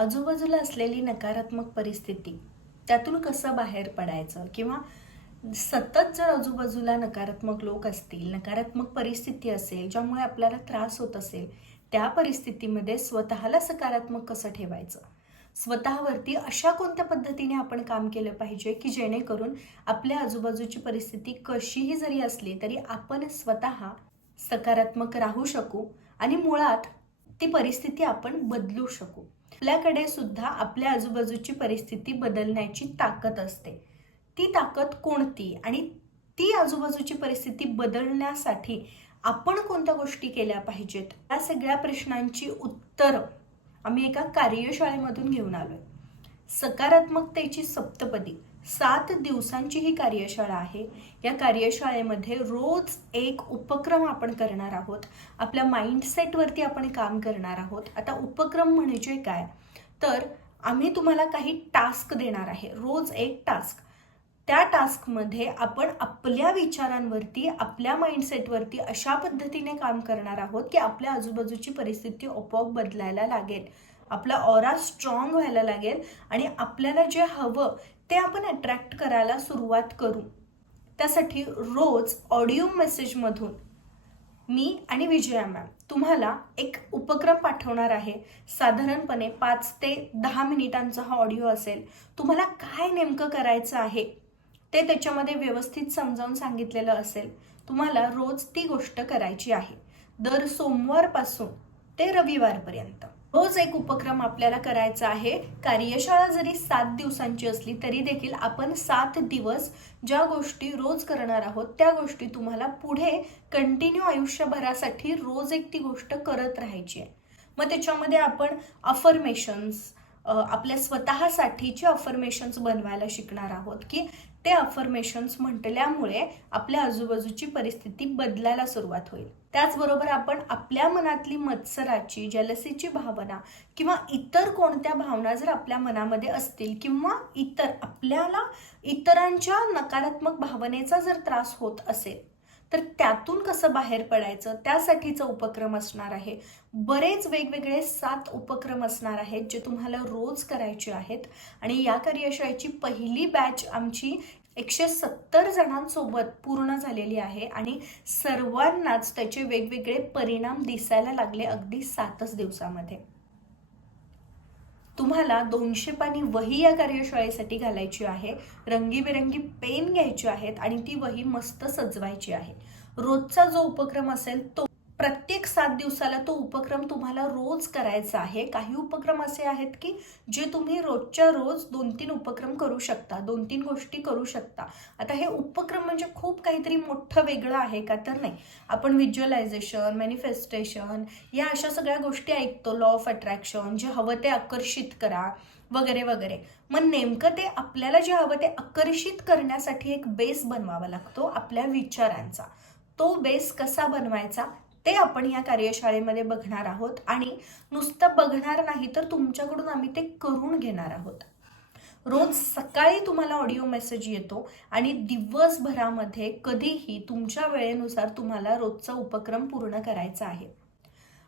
आजूबाजूला असलेली नकारात्मक परिस्थिती त्यातून कसं बाहेर पडायचं? किंवा सतत जर आजूबाजूला नकारात्मक लोक असतील नकारात्मक परिस्थिती असेल ज्यामुळे आपल्याला त्रास होत असेल त्या परिस्थितीमध्ये स्वतःला सकारात्मक कसं ठेवायचं? स्वतःवरती अशा कोणत्या पद्धतीने आपण काम केलं पाहिजे की जेणेकरून आपल्या आजूबाजूची परिस्थिती कशीही जरी असली तरी आपण स्वतः सकारात्मक राहू शकू आणि मुळात ती परिस्थिती आपण बदलू शकू. आपल्याकडे सुद्धा आपल्या आजूबाजूची परिस्थिती बदलण्याची ताकद असते. ती ताकद कोणती आणि ती आजूबाजूची परिस्थिती बदलण्यासाठी आपण कोणत्या गोष्टी केल्या पाहिजेत? या सगळ्या प्रश्नांची उत्तरं आम्ही एका कार्यशाळेमधून घेऊन आलोय. सकारात्मकतेची सप्तपदी. सात दिवसांची ही कार्यशाळा आहे. या कार्यशाळेमध्ये रोज एक उपक्रम आपण करणार आहोत. आपल्या माइंडसेटवरती आपण काम करणार आहोत. आता उपक्रम म्हणजे काय? तर आम्ही तुम्हाला काही टास्क देणार आहे. रोज एक टास्क त्या टास्कमध्ये आपण आपल्या विचारांवरती आपल्या माइंडसेटवरती अशा पद्धतीने काम करणार आहोत की आपल्या आजूबाजूची परिस्थिती आपोआप बदलायला लागेल. आपला ऑरा स्ट्रॉंग व्हायला लागेल आणि आपल्याला जे हवं ते आपण अट्रॅक्ट करायला सुरुवात करू. त्यासाठी रोज ऑडिओ मेसेजमधून मी आणि विजया मॅम तुम्हाला एक उपक्रम पाठवणार आहे. साधारणपणे पाच ते दहा मिनिटांचा हा ऑडिओ असेल. तुम्हाला काय नेमकं करायचं आहे ते त्याच्यामध्ये व्यवस्थित समजावून सांगितलेलं असेल. तुम्हाला रोज ती गोष्ट करायची आहे. दर सोमवारपासून ते रविवारपर्यंत. रोज एक उपक्रम आपल्याला करायचा आहे. कार्यशाळा जरी सात दिवसांची असली तरी देखील आपण सात दिवस ज्या गोष्टी रोज करणार आहोत त्या गोष्टी तुम्हाला पुढे कंटिन्यू आयुष्यभरासाठी रोज एक ती गोष्ट करत राहायची आहे. मग त्याच्यामध्ये आपण अफर्मेशन्स आपल्या स्वतःसाठीचे अफर्मेशन्स बनवायला शिकणार आहोत की ते अफर्मेशन्स म्हटल्यामुळे आपल्या आजूबाजूची परिस्थिती बदलायला सुरुवात होईल. त्याचबरोबर आपण आपल्या मनातली मत्सराची जलसीची भावना किंवा इतर कोणत्या भावना जर आपल्या मनामध्ये असतील किंवा इतर आपल्याला इतरांच्या नकारात्मक भावनेचा जर त्रास होत असेल तर त्यातून कसं बाहेर पडायचं? त्यासाठीचा उपक्रम असणार आहे. बरेच वेगवेगळे सात उपक्रम असणार आहेत जे तुम्हाला रोज करायचे आहेत. आणि या कार्यशाळेची पहिली बॅच आमची एकशे सत्तर जणांसोबत पूर्ण झालेली आहे. आणि सर्वांनाच त्याचे वेगवेगळे परिणाम दिसायला लागले अगदी सातच दिवसामध्ये. तुम्हाला दोनशे पानी वही या कार्यशाळेसाठी घालायची आहे रंगीबेरंगी पेन घ्यायची आहेत आणि ती वही मस्त सजवायची आहे. रोजचा जो उपक्रम असेल तो प्रत्येक सात दिवसाला तो उपक्रम तुम्हाला रोज करायचा आहे. काही उपक्रम असे आहेत की जे तुम्ही रोजच्या रोज दोन तीन उपक्रम करू शकता दोन तीन गोष्टी करू शकता. आता हे उपक्रम म्हणजे खूप काहीतरी मोठं वेगळं आहे का तर नाही. आपण व्हिज्युअलायझेशन मॅनिफेस्टेशन या अशा सगळ्या गोष्टी ऐकतो. लॉ ऑफ अट्रॅक्शन जे हवं ते आकर्षित करा वगैरे वगैरे. मग नेमकं ते आपल्याला जे हवं ते आकर्षित करण्यासाठी एक बेस बनवावा लागतो आपल्या विचारांचा. तो बेस कसा बनवायचा? ते आपण या कार्यशाळेमध्ये बघणार आहोत आणि नुसतं बघणार नाही तर तुमच्याकडून आम्ही ते करून घेणार आहोत. रोज सकाळी तुम्हाला ऑडिओ मेसेज येतो आणि दिवसभरामध्ये कधीही तुमच्या वेळेनुसार तुम्हाला रोजचा उपक्रम पूर्ण करायचा आहे.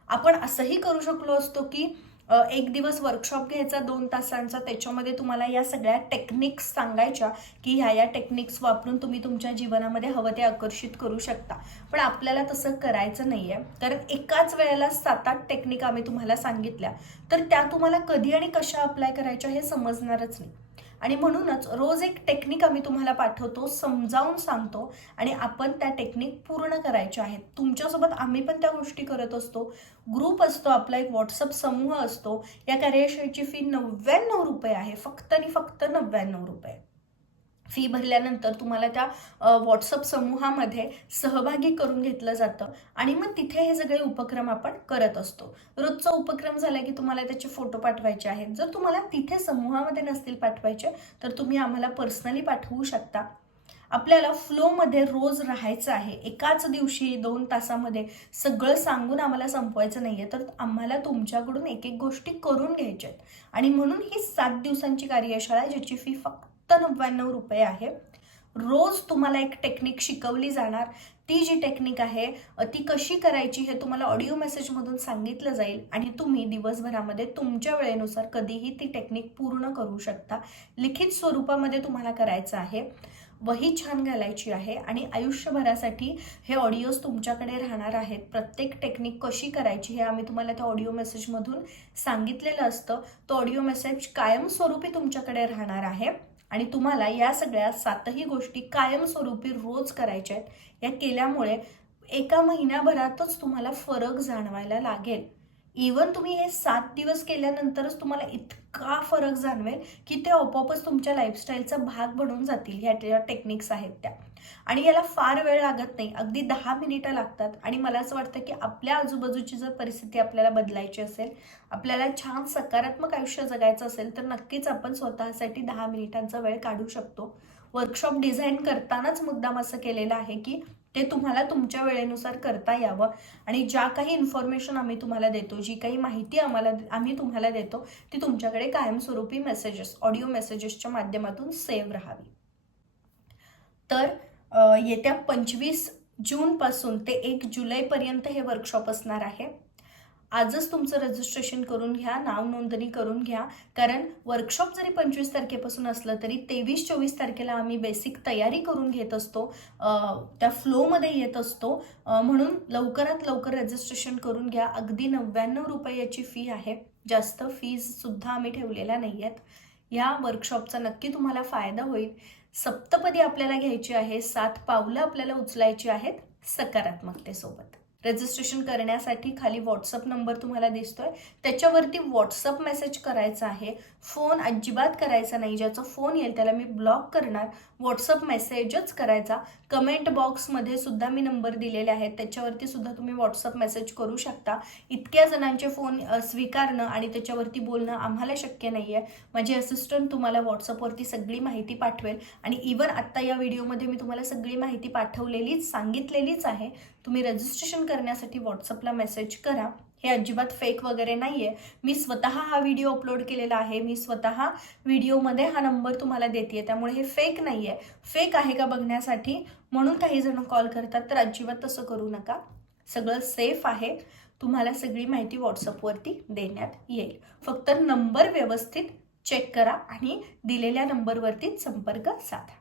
आपण असंही करू शकलो असतो की एक दिवस वर्कशॉप घ्यायचा दोन तासांचा. त्याच्यामध्ये तुम्हाला या सगळ्या टेक्निक्स सांगायच्या की ह्या या टेक्निक्स वापरून तुम्ही तुमच्या जीवनामध्ये हवं ते आकर्षित करू शकता. पण आपल्याला तसं करायचं नाही आहे कारण एकाच वेळेला सात आठ टेक्निक आम्ही तुम्हाला सांगितल्या. तर त्या तुम्हाला कधी आणि कशा अप्लाय करायच्या हे समजणारच नाही. आणि म्हणूनच रोज एक टेक्निक आम्ही तुम्हाला पाठवतो समजावून सांगतो आणि आपण त्या टेक्निक पूर्ण करायच्या आहेत. तुमच्यासोबत आम्ही पण त्या गोष्टी करत असतो. ग्रुप असतो आपला एक व्हॉट्सअप समूह असतो या कार्यशाळेची फी नव्याण्णव रुपये आहे फक्त आणि फक्त नव्याण्णव रुपये. फी भरल्यानंतर तुम्हाला त्या व्हॉट्सअप समूहामध्ये सहभागी करून घेतलं जातं आणि मग तिथे हे सगळे उपक्रम आपण करत असतो. रोजचा उपक्रम झाला की तुम्हाला त्याचे फोटो पाठवायचे आहेत. जर तुम्हाला तिथे समूहामध्ये नसतील पाठवायचे तर तुम्ही आम्हाला पर्सनली पाठवू शकता. आपल्याला फ्लोमध्ये रोज राहायचं आहे. एकाच दिवशी दोन तासामध्ये सगळं सांगून आम्हाला संपवायचं नाही आहे तर आम्हाला तुमच्याकडून एक एक गोष्टी करून घ्यायच्या आहेत. आणि म्हणून ही सात दिवसांची कार्यशाळा आहे ज्याची फी फक्त नव्याण्णव रुपये आहे रोज तुम्हाला एक टेक्निक शिकवली जाणार. ती जी टेक्निक आहे ती कशी करायची हे तुम्हाला ऑडिओ मेसेजमधून सांगितलं जाईल आणि तुम्ही दिवसभरामध्ये तुमच्या वेळेनुसार कधीही ती टेक्निक पूर्ण करू शकता. लिखित स्वरूपामध्ये तुम्हाला करायचं आहे. वही छान घालायची आहे आणि आयुष्यभरासाठी हे ऑडिओज तुमच्याकडे राहणार आहेत. प्रत्येक टेक्निक कशी करायची हे आम्ही तुम्हाला त्या ऑडिओ मेसेजमधून सांगितलेलं असतं. तो ऑडिओ मेसेज कायमस्वरूपी तुमच्याकडे राहणार आहे. आणि तुम्हाला या सगळ्या सातही गोष्टी कायमस्वरूपी रोज करायच्या आहेत. या केल्यामुळे एका महिन्याभरातच तुम्हाला फरक जाणवायला लागेल. इवन तुम्ही हे सात दिवस केल्यानंतरच तुम्हाला इतका फरक जाणवेल की ते आपोआपच तुमच्या लाईफस्टाईलचा भाग बनून जातील ह्या ज्या टेक्निक्स आहेत त्या. आणि याला फार वेळ लागत नाही अगदी दहा मिनिटं लागतात. आणि मला असं वाटतं की आपल्या आजूबाजूची जर परिस्थिती आपल्याला बदलायची असेल आपल्याला छान सकारात्मक आयुष्य जगायचं असेल तर नक्कीच आपण स्वतःसाठी दहा मिनिटांचा वेळ काढू शकतो. वर्कशॉप डिझाईन करतानाच मुद्दाम असं केलेलं आहे की ते तुम्हाला तुमच्या वेळेनुसार करता यावं. आणि ज्या काही इन्फॉर्मेशन आम्ही तुम्हाला देतो जी काही माहिती आम्हाला आम्ही तुम्हाला देतो ती तुमच्याकडे कायमस्वरूपी मेसेजेस ऑडिओ मेसेजेसच्या माध्यमातून सेव्ह राहावी. तर येत्या पंचवीस जूनपासून ते एक जुलैपर्यंत हे वर्कशॉप असणार आहे. आजच तुमचं रजिस्ट्रेशन करून घ्या नाव नोंदणी करून घ्या. कारण वर्कशॉप जरी पंचवीस तारखेपासून असलं तरी तेवीस चोवीस तारखेला आम्ही बेसिक तयारी करून घेत असतो. त्या फ्लोमध्ये येत असतो. म्हणून लवकरात लवकर रजिस्ट्रेशन करून घ्या. अगदी नव्याण्णव रुपयाची फी आहे. जास्त फीज सुद्धा आम्ही ठेवलेल्या नाही आहेत या वर्कशॉपचा नक्की तुम्हाला फायदा होईल. सप्तपदी आपल्याला घ्यायची आहे. सात पावलं आपल्याला उचलायची आहेत. सकारात्मकतेसोबत. रजिस्ट्रेशन करण्यासाठी खाली व्हॉट्सअप नंबर तुम्हाला दिसतोय. त्याच्यावरती व्हॉट्सअप मेसेज करायचा आहे. फोन अजिबात करायचा नाही. ज्याचा फोन येईल त्याला मी ब्लॉक करणार. व्हॉट्सअप मेसेजच करायचा. कमेंट बॉक्समध्ये सुद्धा मी नंबर दिलेले आहेत. त्याच्यावरती सुद्धा तुम्ही व्हॉट्सअप मेसेज करू शकता. इतक्या जणांचे फोन स्वीकारणं आणि त्याच्यावरती बोलणं आम्हाला शक्य नाही आहे माझे असिस्टंट तुम्हाला व्हॉट्सअपवरती सगळी माहिती पाठवेल. आणि इवन आत्ता या व्हिडिओमध्ये मी तुम्हाला सगळी माहिती पाठवलेलीच सांगितलेलीच आहे. तुम्ही रजिस्ट्रेशन करण्यासाठी व्हॉट्सअपला मेसेज करा. हे अजिबात फेक वगैरे नाही आहे मी स्वतः हा व्हिडिओ अपलोड केलेला आहे. मी स्वतः व्हिडिओमध्ये हा नंबर तुम्हाला देते त्यामुळे हे फेक नाही आहे फेक आहे का बघण्यासाठी? म्हणून काही जण कॉल करतात तर अजिबात तसं करू नका. सगळं सेफ आहे. तुम्हाला सगळी माहिती व्हॉट्सअपवरती देण्यात येईल. फक्त नंबर व्यवस्थित चेक करा आणि दिलेल्या नंबरवरती संपर्क साधा.